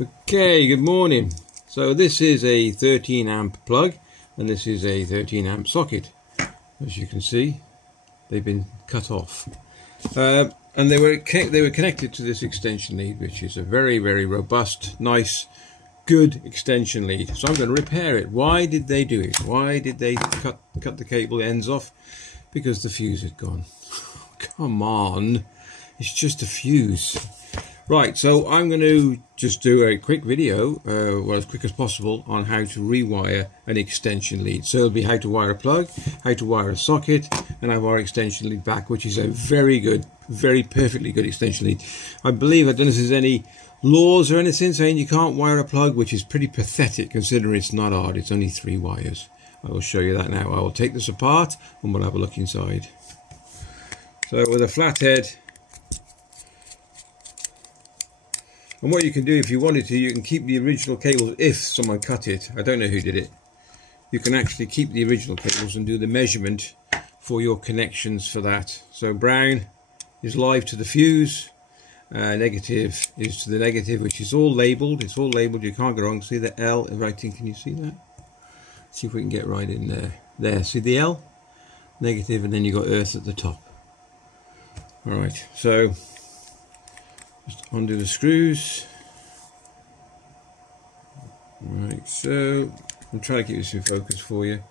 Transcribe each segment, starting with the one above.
Okay, good morning. So this is a 13 amp plug and this is a 13 amp socket. As you can see, they've been cut off. And they were connected to this extension lead, which is a very robust, nice, good extension lead. So I'm going to repair it. Why did they do it? Why did they cut the cable ends off? Because the fuse had gone. Come on, it's just a fuse. Right, so I'm going to just do a quick video, well, as quick as possible, on how to rewire an extension lead. So it'll be how to wire a plug, how to wire a socket, and how to wire extension lead back, which is a very good, very perfectly good extension lead. I believe, I don't know if there's any laws or anything saying you can't wire a plug, which is pretty pathetic considering it's not hard, it's only 3 wires. I will show you that now. I will take this apart and we'll have a look inside. So with a flathead, and what you can do if you wanted to, you can keep the original cables if someone cut it. I don't know who did it. You can actually keep the original cables and do the measurement for your connections for that. So brown is live to the fuse, negative is to the negative, which is all labelled. It's all labelled, you can't go wrong. See the L writing, can you see that? See if we can get right in there. There, see the L? Negative, and then you've got earth at the top. Alright, so just undo the screws. Right, so I'm trying to keep this in focus for you.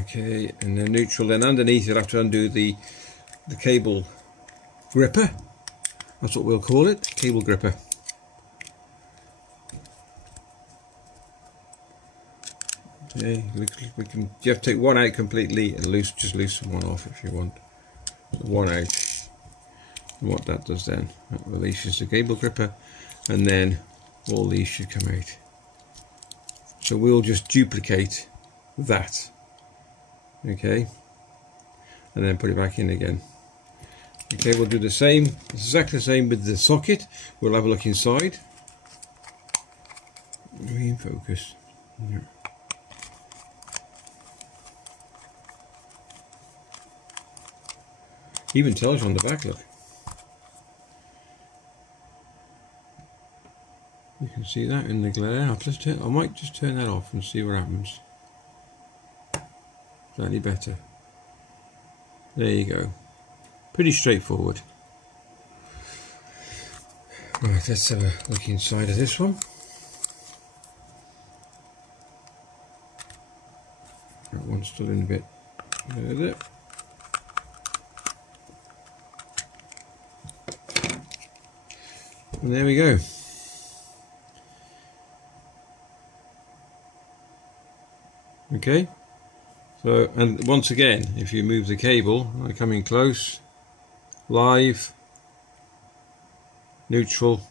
Okay, and then neutral. Then underneath you'll have to undo the cable gripper. That's what we'll call it, cable gripper. Okay, you have to take one out completely and just loosen one off if you want. One out. And what that does then, that releases the cable gripper, and then all these should come out. So we'll just duplicate that, okay, and then put it back in again. Okay, we'll do the same, exactly the same with the socket. We'll have a look inside. In focus. Yeah. Even tells you on the back, look. You can see that in the glare. I might just turn that off and see what happens. Is that any better? There you go. Pretty straightforward. Right, let's have a look inside of this one. That one's still in a bit. There's it. And there we go. Okay, so, and once again, if you move the cable, I come in close, live, neutral,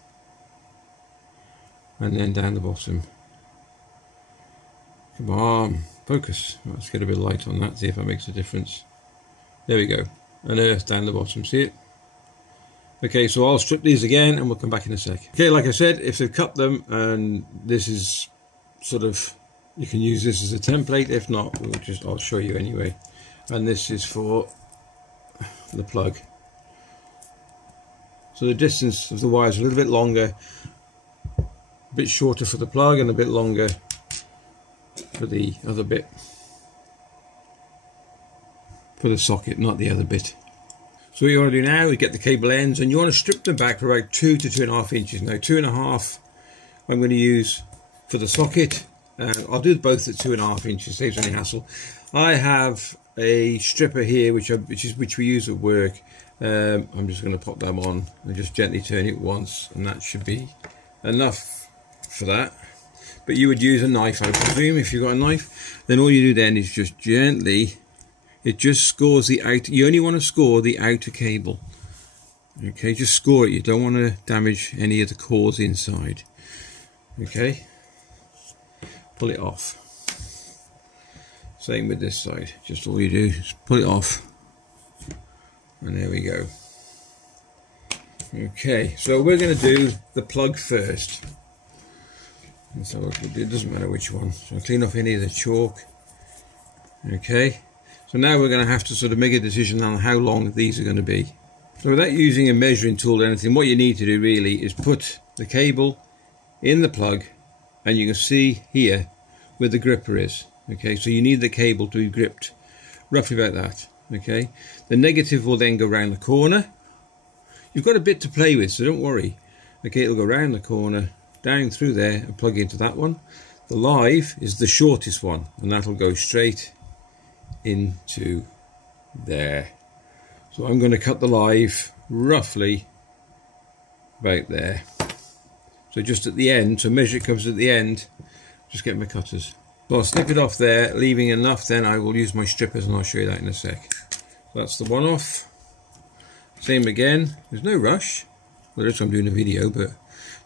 and then down the bottom. Come on, focus. Let's get a bit of light on that, see if that makes a difference. There we go, and earth down the bottom, see it? Okay, so I'll strip these again and we'll come back in a sec. Okay, like I said, if they've cut them, and this is sort of, you can use this as a template. If not, I'll show you anyway. And this is for the plug. So the distance of the wire is a little bit longer, a bit shorter for the plug and a bit longer for the other bit, for the socket, not the other bit. So what you want to do now is get the cable ends, and you want to strip them back for about 2 to 2.5 inches. Now 2.5 I'm going to use for the socket. I'll do both at 2.5 inches, saves any hassle. I have a stripper here which we use at work. I'm just going to pop them on and just gently turn it once, and that should be enough for that. But you would use a knife, I presume, if you've got a knife. Then all you do then is just gently, it just scores the outer, you only want to score the outer cable. Okay, just score it, you don't want to damage any of the cores inside. Okay. Pull it off. Same with this side, just all you do is pull it off, and there we go. Okay, so we're going to do the plug first. And so it doesn't matter which one. So I'll clean off any of the chalk. Okay, so now we're going to have to sort of make a decision on how long these are going to be. So without using a measuring tool or anything, what you need to do really is put the cable in the plug, and you can see here where the gripper is. Okay, so you need the cable to be gripped roughly about that. Okay, the negative will then go around the corner. You've got a bit to play with, so don't worry. Okay, it'll go around the corner, down through there, and plug into that one. The live is the shortest one, and that'll go straight into there. So I'm going to cut the live roughly about there. So just at the end, so measure it comes at the end, just get my cutters. So I'll snip it off there, leaving enough, then I will use my strippers, and I'll show you that in a sec. So that's the one off. Same again, there's no rush. Well, there is, I'm doing a video, but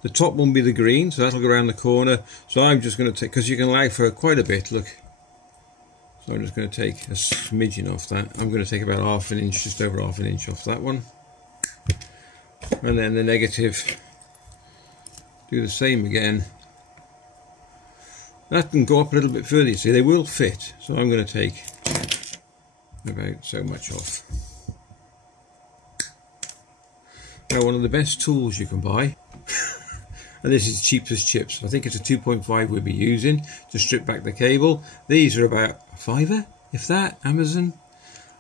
the top one will be the green, so that'll go around the corner. So I'm just going to take, because you can lag for quite a bit, look. So I'm just going to take a smidgen off that. I'm going to take about half an inch, just over half an inch off that one. And then the negative, do the same again. That can go up a little bit further, you see, they will fit. So I'm going to take about so much off. Now, one of the best tools you can buy, and this is cheap as chips, I think it's a 2.5 we'll be using to strip back the cable. These are about a £5, if that, Amazon.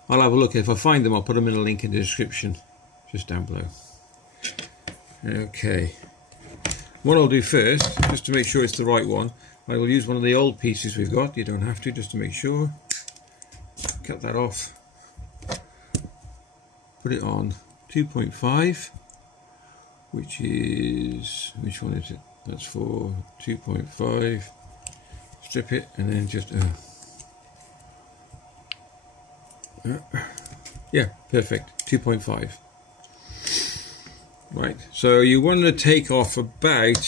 I'll have a look. If I find them, I'll put them in a link in the description, just down below. Okay. What I'll do first, just to make sure it's the right one, I will use one of the old pieces we've got. You don't have to, just to make sure. Cut that off. Put it on 2.5. Which one is it? That's for 2.5. Strip it and then just yeah, perfect. 2.5. Right, so you want to take off about,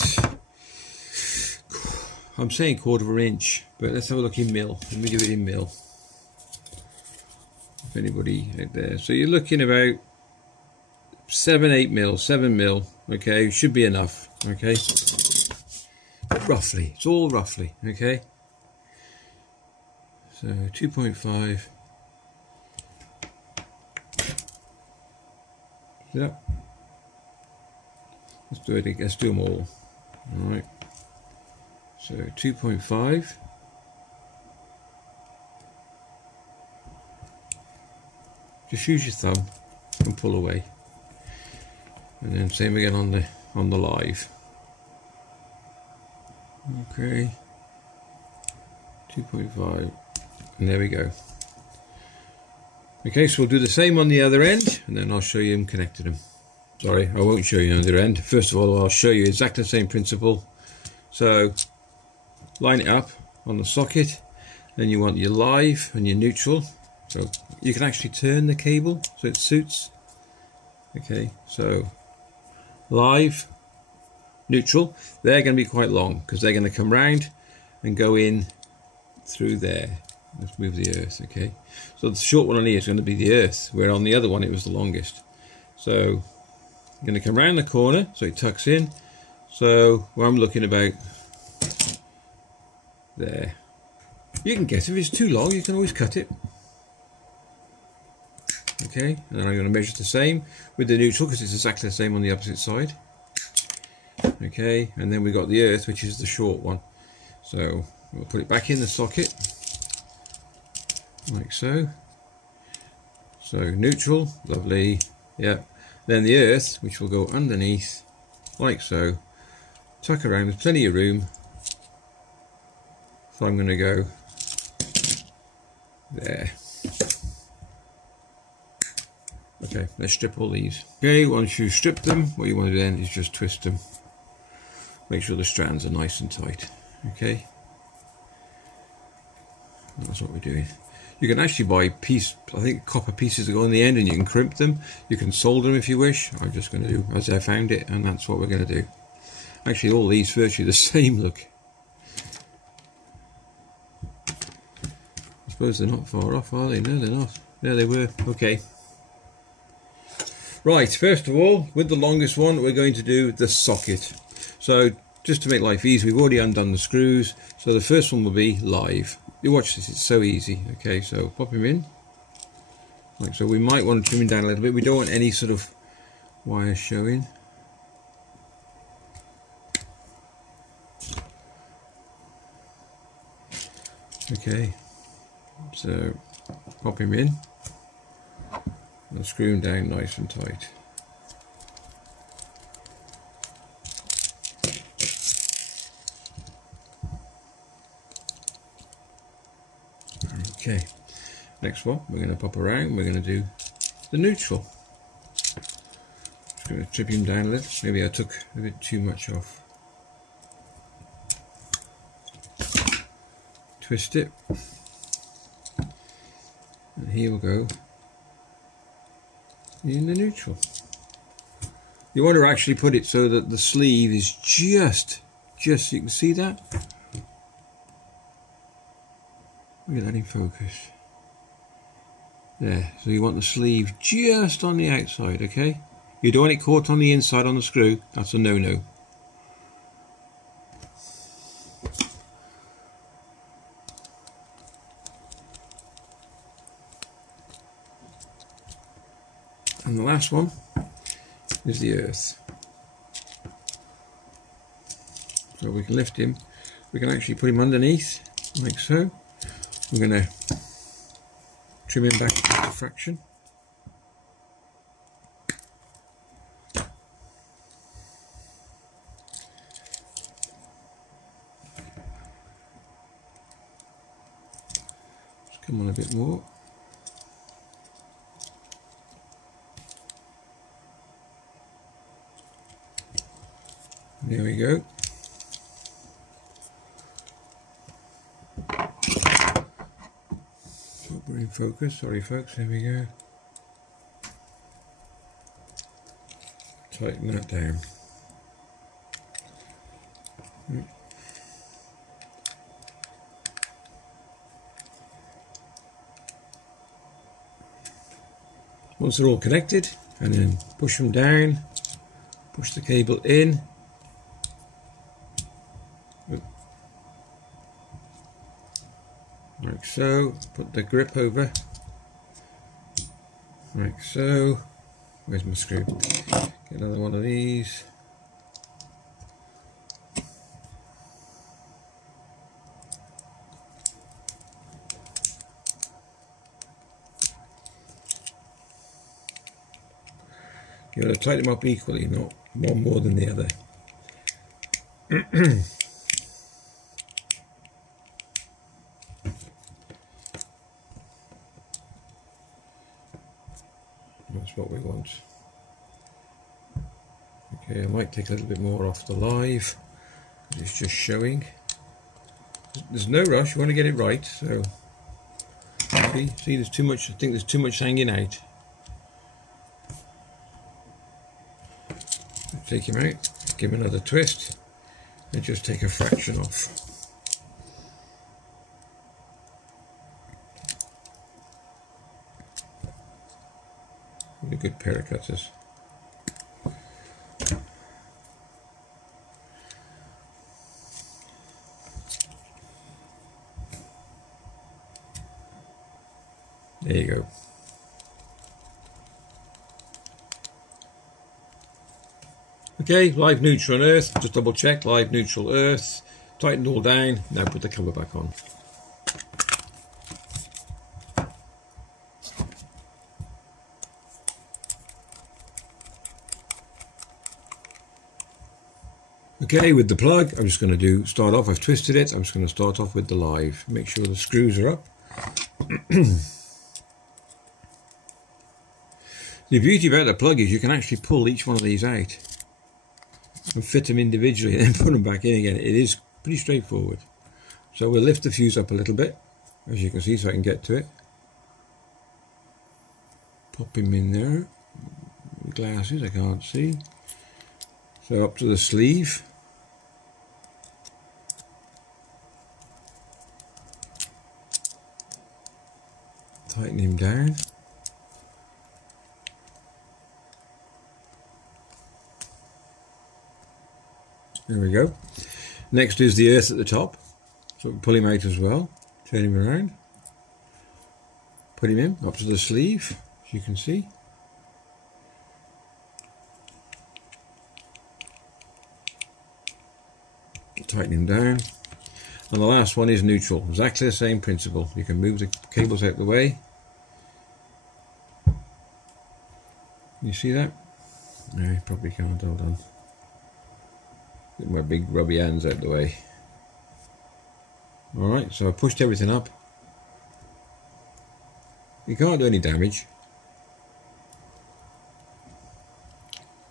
I'm saying 1/4 inch, but let's have a look in mil. Let me do it in mil, if anybody out there. So you're looking about 7 mil, okay, should be enough, okay, but roughly, it's all roughly, okay, so 2.5, yep, let's do it again, let's do them all, alright, so 2.5, just use your thumb and pull away. And then same again on the live. Okay, 2.5, and there we go. Okay, so we'll do the same on the other end, and then I'll show you them connected them. Sorry, I won't show you on the other end. First of all, I'll show you exactly the same principle. So line it up on the socket, then you want your live and your neutral. So you can actually turn the cable so it suits. Okay, so live, neutral, they're going to be quite long because they're going to come round and go in through there. Let's move the earth, okay. So the short one on here is going to be the earth, where on the other one it was the longest. So I'm going to come round the corner so it tucks in. So where I'm looking about there. You can guess if it's too long, you can always cut it. Okay, and then I'm going to measure the same with the neutral because it's exactly the same on the opposite side. Okay, and then we've got the earth, which is the short one. So we'll put it back in the socket, like so. So neutral, lovely, yeah. Then the earth, which will go underneath, like so. Tuck around, there's plenty of room. So I'm going to go there. Okay, let's strip all these. Okay, once you strip them, what you want to do then is just twist them. Make sure the strands are nice and tight. Okay, that's what we're doing. You can actually buy I think copper pieces that go on the end, and you can crimp them. You can solder them if you wish. I'm just going to do as I found it, and that's what we're going to do. Actually, all these virtually the same look. I suppose they're not far off, are they? No, they're not. There they were. Okay. Right, first of all, with the longest one, we're going to do the socket. So, just to make life easy, we've already undone the screws. So the first one will be live. You watch this, it's so easy. Okay, so pop him in. Like so, we might want to trim him down a little bit. We don't want any sort of wire showing. Okay, so pop him in and screw him down nice and tight. Okay, next one we're going to pop around, we're going to do the neutral. Just going to trip him down a little, maybe I took a bit too much off. Twist it, and here we'll go in the neutral. You want to actually put it so that the sleeve is just you can see that? Look at that in focus. There, so you want the sleeve just on the outside, okay? You don't want it caught on the inside on the screw, that's a no-no. And the last one is the earth. So we can lift him, we can actually put him underneath, like so. We're going to trim him back just a fraction. Just come on a bit more. There we go. So we're in focus, sorry folks, there we go. Tighten that down. Once they're all connected, and then push them down, push the cable in. Like so, put the grip over, like so. Where's my screw? Get another one of these. You got to tighten them up equally, not one more than the other. That's what we want. Okay, I might take a little bit more off the live. It's just showing. There's no rush. You want to get it right. So see, there's too much. I think there's too much hanging out. Take him out. Give him another twist, and just take a fraction off. A good pair of cutters. There you go. Okay, live neutral and earth. Just double check, live neutral earth. Tighten all down. Now put the cover back on. Okay, with the plug, I'm just going to start off, I've twisted it, I'm just going to start off with the live. Make sure the screws are up. The beauty about the plug is you can actually pull each one of these out and fit them individually and then put them back in again. It is pretty straightforward. So we'll lift the fuse up a little bit, as you can see, so I can get to it. Pop him in there. Glasses, I can't see. So up to the sleeve. Tighten him down. There we go. Next is the earth at the top. So we pull him out as well. Turn him around. Put him in, up to the sleeve, as you can see. tighten him down. And the last one is neutral, exactly the same principle. You can move the cables out the way. You see that? No, you probably can't, hold on. Get my big rubby hands out the way. Alright, so I pushed everything up. You can't do any damage.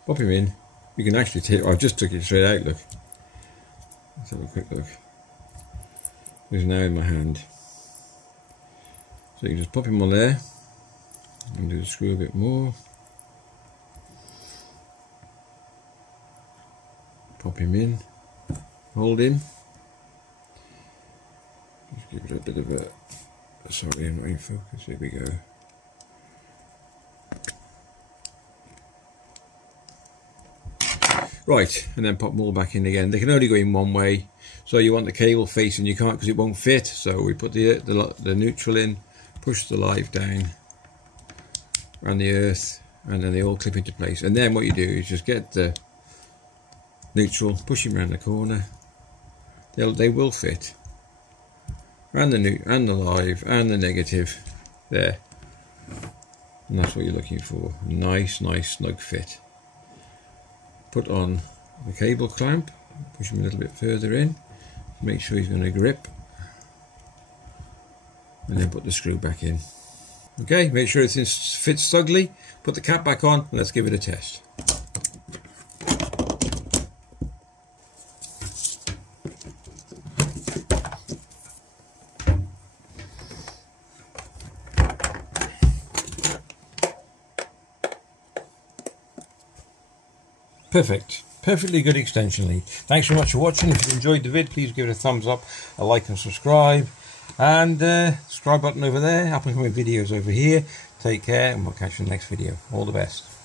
Pop him in. You can actually take, I just took it straight out, look. Let's have a quick look. He's now in my hand. So you can just pop him on there and do the screw a bit more. Pop him in, hold him. Just give it a bit of a, sorry, I'm not in focus, here we go. Right, and then pop them all back in again. They can only go in one way, so you want the cable facing, you can't because it won't fit. So we put the neutral in, push the live down around the earth, and then they all clip into place. And then what you do is just get the neutral, push him around the corner. They will fit. And the live and the negative there. And that's what you're looking for. Nice snug fit. Put on the cable clamp, push him a little bit further in, make sure he's going to grip, and then put the screw back in. Okay, make sure it fits snugly, put the cap back on, and let's give it a test. Perfect. Perfectly good extension lead. Thanks very much for watching. If you enjoyed the vid, please give it a thumbs up, a like and subscribe. And subscribe button over there, up and coming videos over here. Take care and we'll catch you in the next video. All the best.